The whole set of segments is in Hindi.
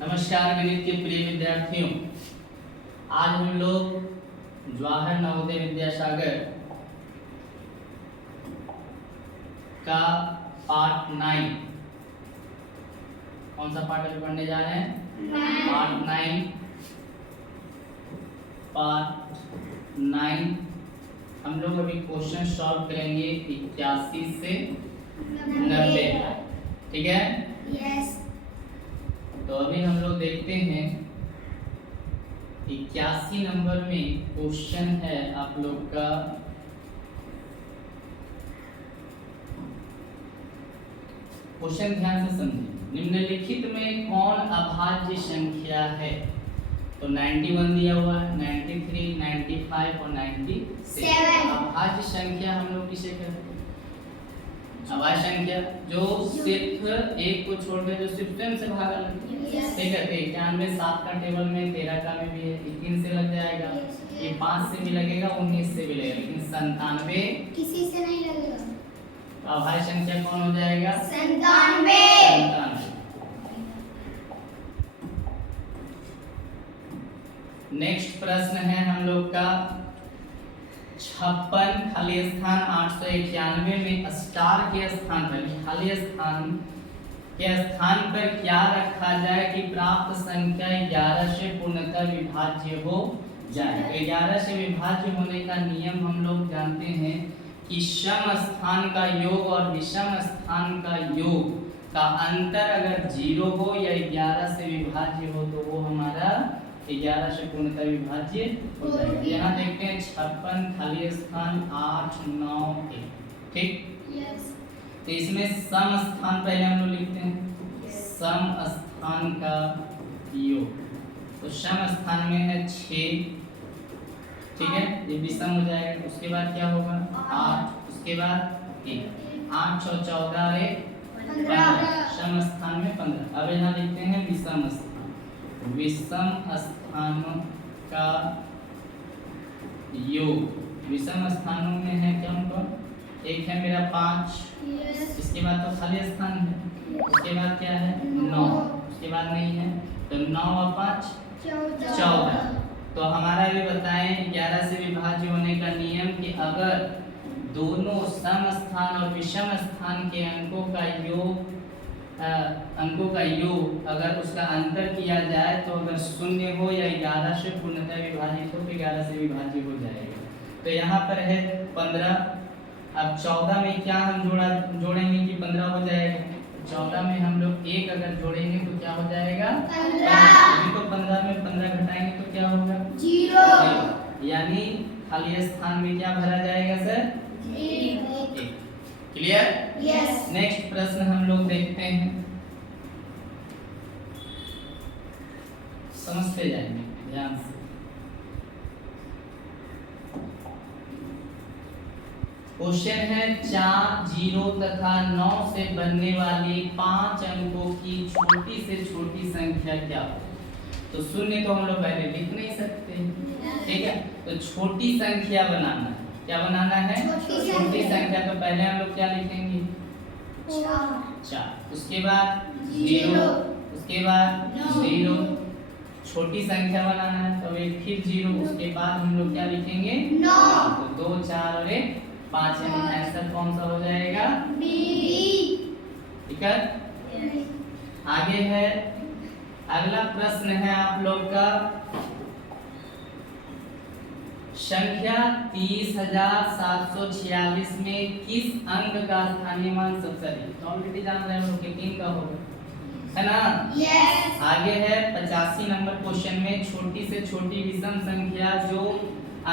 नमस्कार गणित के प्रिय विद्यार्थियों, आज हम लोग जवाहर नवोदय विद्यासागर का पार्ट 9, कौन सा पार्ट अभी पढ़ने जा रहे हैं? पार्ट 9 हम लोग अभी क्वेश्चन सॉल्व करेंगे 81 से 90। ठीक है? यस। तो अभी हम लोग देखते हैं 81 नंबर में क्वेश्चन है आप लोग का क्वेश्चन ध्यान से समझिए। निम्नलिखित में कौन अभाज्य संख्या है? तो 91 दिया हुआ है, 93, 95 और 96। अभाज्य संख्या हम लोग किसे कहते हैं? अभाज्य संख्या जो सिर्फ एक को छोड़कर जो सिर्फ स्वयं से भागा लगती है। ठीक है, 91 7 का टेबल में 13 का में भी है, 3 से लग जाएगा, ये 5 से भी लगेगा, 19 से भी लगेगा, लेकिन 97 किसी से नहीं लगेगा। तो अभाज्य संख्या कौन हो जाएगा? 97। नेक्स्ट प्रश्न है हम लोग का 56 खाली स्थान 891 में स्टार के स्थान पर खाली स्थान के स्थान पर क्या रखा जाए कि प्राप्त संख्या 11 से पूर्णतः विभाज्य हो जाए? 11 से विभाज्य होने का नियम हम लोग जानते हैं कि सम स्थान का योग और विषम स्थान का योग का अंतर अगर 0 हो या 11 से विभाज्य हो तो वो हमारा 11 से पूर्णतः विभाज्य हो जाएगा। यहाँ देखते हैं 56 खाली स्थान 8 9 1। ठीक, यस। तो इसमें सम स्थान पहले हम लोग लिखते हैं, सम स्थान का योग। तो सम स्थान में है 6, ठीक है, ये विषम हो जाएगा। उसके बाद क्या होगा? 8, उसके बाद 1, 8 6 14 और 1 15, सम स्थान में 15। अब यहाँ लिखते हैं विषम स्थान। विषम स्थान का योग, विषम स्थानों में है क्या उनको? एक है मेरा 5, इसके बाद तो खाली स्थान है, उसके बाद क्या है? 9, उसके बाद नहीं है, तो 9 और 5 14। तो हमारा ये बताएं 11 से विभाज्य होने का नियम कि अगर दोनों सम स्थान और विषम स्थान के अंकों का योग अगर उसका अंतर किया जाए तो अगर 0 हो या 11 से पूर्णतः विभाजित हो तो 11 से विभाज्य हो जाएगा। तो यहाँ पर है 15। अब 14 में क्या हम जोड़ेंगे कि 15 हो जाएगा? 14 में हम लोग 1 अगर जोड़ेंगे तो क्या हो जाएगा? 15। तो 15 में 15 घटाएंगे तो क्या होगा? 0। यानी खाली स्थान में क्या भरा जाएगा सर? 1। क्लियर? यस। नेक्स्ट प्रश्न हम लोग देखते हैं, समझते जाएंगे ध्यान से। क्वेश्चन है 4 0 तथा 9 से बनने वाली 5 अंकों की छोटी से छोटी संख्या क्या हो? तो 0 तो हम लोग पहले लिख नहीं सकते, ठीक है, तो छोटी संख्या बनाना है। क्या बनाना है? छोटी संख्या। तो पहले हम लोग क्या लिखेंगे? 4, उसके बाद 0, उसके बाद 0, छोटी संख्या बनाना है तो एक फिर 0, उसके बाद हम लोग क्या लिखेंगे? 9। तो 2 4 और 1 5, यानी आंसर कौन सा हो जाएगा? बी। ठीक है, आगे है अगला प्रश्न है आप लोग का संख्या 30,746 में किस अंक का स्थानीय मान सबसे अधिक? ऑलरेडी जान रहे हो कि 3 का होगा, है ना? यस। आगे है 85 नंबर क्वेश्चन में छोटी से छोटी विषम संख्या जो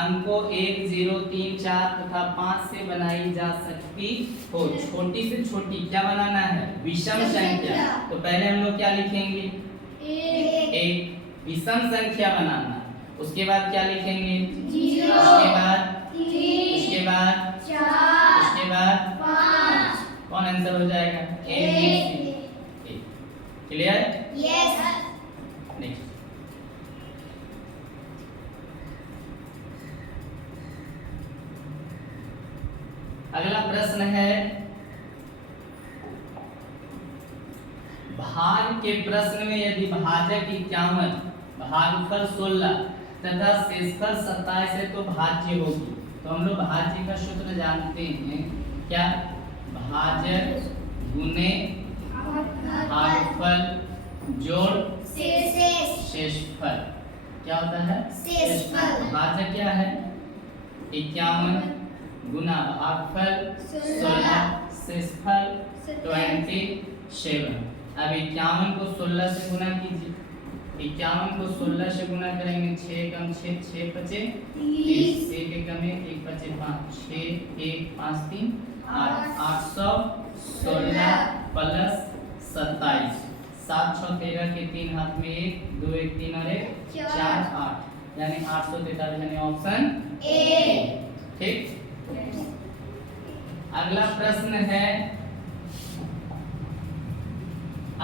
अंकों 1 0 3 4 तथा 5 से बनाई जा सकती हो। छोटी से छोटी क्या बनाना है? विषम संख्या। तो पहले हम लोग क्या लिखेंगे? एक विषम संख्या बनाना, उसके बाद क्या लिखेंगे? 0, उसके बाद 3, उसके बाद 4, उसके बाद 5। कौन आंसर हो जाएगा? ए। क्लियर? यस। नेक्स्ट अगला प्रश्न है भाग के प्रश्न में यदि भाजक 51 भागफल 16 तथा शेषफल 27 है तो भाज्य होगी। तो हम लोग भाज्य का सूत्र जानते हैं क्या, भाजक गुने भागफल जोड़ शेषफल क्या होता है, शेषफल। भाजक क्या है 51 गुना भागफल 16 शेषफल 27। अब 51 को 16 से गुना कीजिए, 51 को 16 से गुना करेंगे 6 कम 6 6 पचे 30 1 एकम 1 पचे 5 6 1 5 3 8 816 प्लस 27 7 6 13 के 3 हाथ में 1 2 1 3 और 1 4 8 यानी 843 यानी ऑप्शन ए। ठीक, अगला प्रश्न है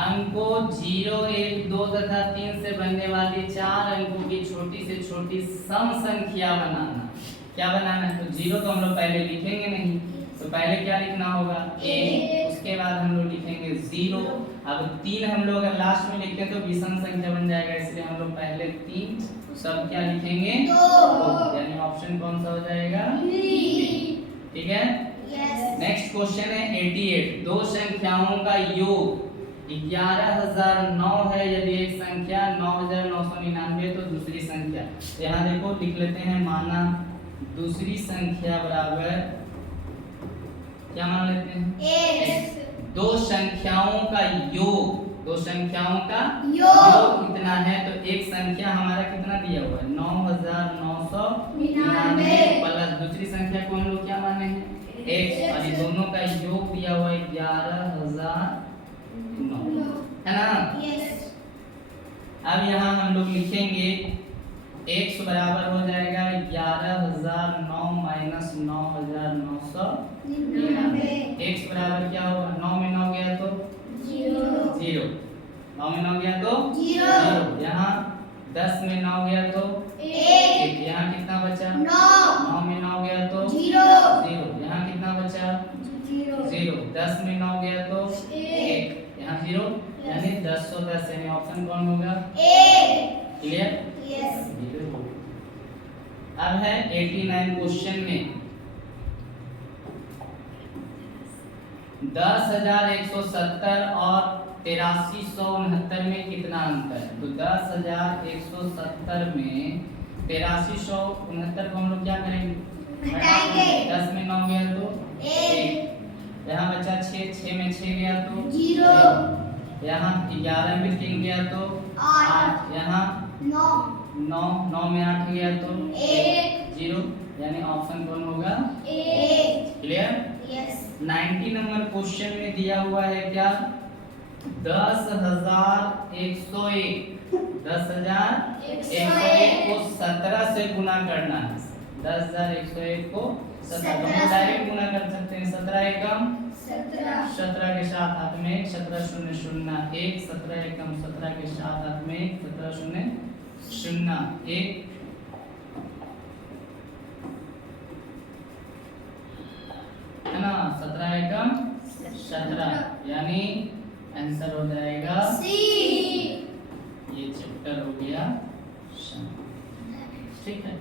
अंकों 0 1 2 तथा 3 से बनने वाली 4 अंकों की छोटी से छोटी सम संख्या बनाना। क्या बनाना है, तो 0 तो हम लोग पहले लिखेंगे नहीं, तो पहले क्या लिखना होगा a, उसके बाद हम लोग लिखेंगे 0। अब 3 हम लोग अगर लास्ट में लिखते तो विषम संख्या बन जाएगा, इसलिए हम लोग पहले 3 सब क्या लिखेंगे 2, यानी ऑप्शन कौन सा हो जाएगा, ठीक है। नेक्स्ट क्वेश्चन है 88, दो संख्याओं का योग 11009 है, यदि एक संख्या 9999 तो दूसरी संख्या, यहाँ देखो लिख लेते हैं, माना दूसरी संख्या बराबर क्या मान लेते हैं दो संख्याओं का योग, दो संख्याओं का योग कितना है, तो एक संख्या हमारा कितना दिया हुआ है 9999 प्लस दूसरी संख्या को हम लोग क्या माने हैं 1, और ये दोनों का योग दिया हुआ है 11009 है ना। अब यहाँ हम लोग लिखेंगे x बराबर हो जाएगा 11009 माइनस 9999। x बराबर क्या होगा, 9 में 9 गया तो 0, 9 में 9 गया तो 0, यहाँ 10 में 9 गया तो 1, यहाँ कितना बचा 9 में 9 गया तो 0, यहाँ कितना बचा 0, 10 में 9 गया तो 1, यहाँ 0, यानी 1010, यानी ऑप्शन कौन होगा क्लियर। अब है 89 क्वेश्चन में 10,170 और 8369 में कितना अंतर है, तो 10,170 में 8369 को हम लोग क्या करेंगे घटाएंगे, 10 में 9 गया तो 1, यहाँ बचा 6, 6 में 6 गया तो 0, यहाँ 11 में 3 गया तो 8, यहाँ 9 में 8 गया तो 0, यानी ऑप्शन कौन होगा क्लियर। 90 नंबर क्वेश्चन में दिया हुआ है क्या 10,101 को 17 से गुना करना है, 10,101 को 17 डायरेक्ट गुना कर सकते हैं, 17 एकम 17 के साथ हाथ में 1, 17 शून्य शून्य 1, 17 एकम 17 के साथ हाथ में 1, 17 शून्य शून्य 1, है ना, 17 एकम 17, यानी आंसर हो जाएगा सी। ये चैप्टर हो गया, ठीक है।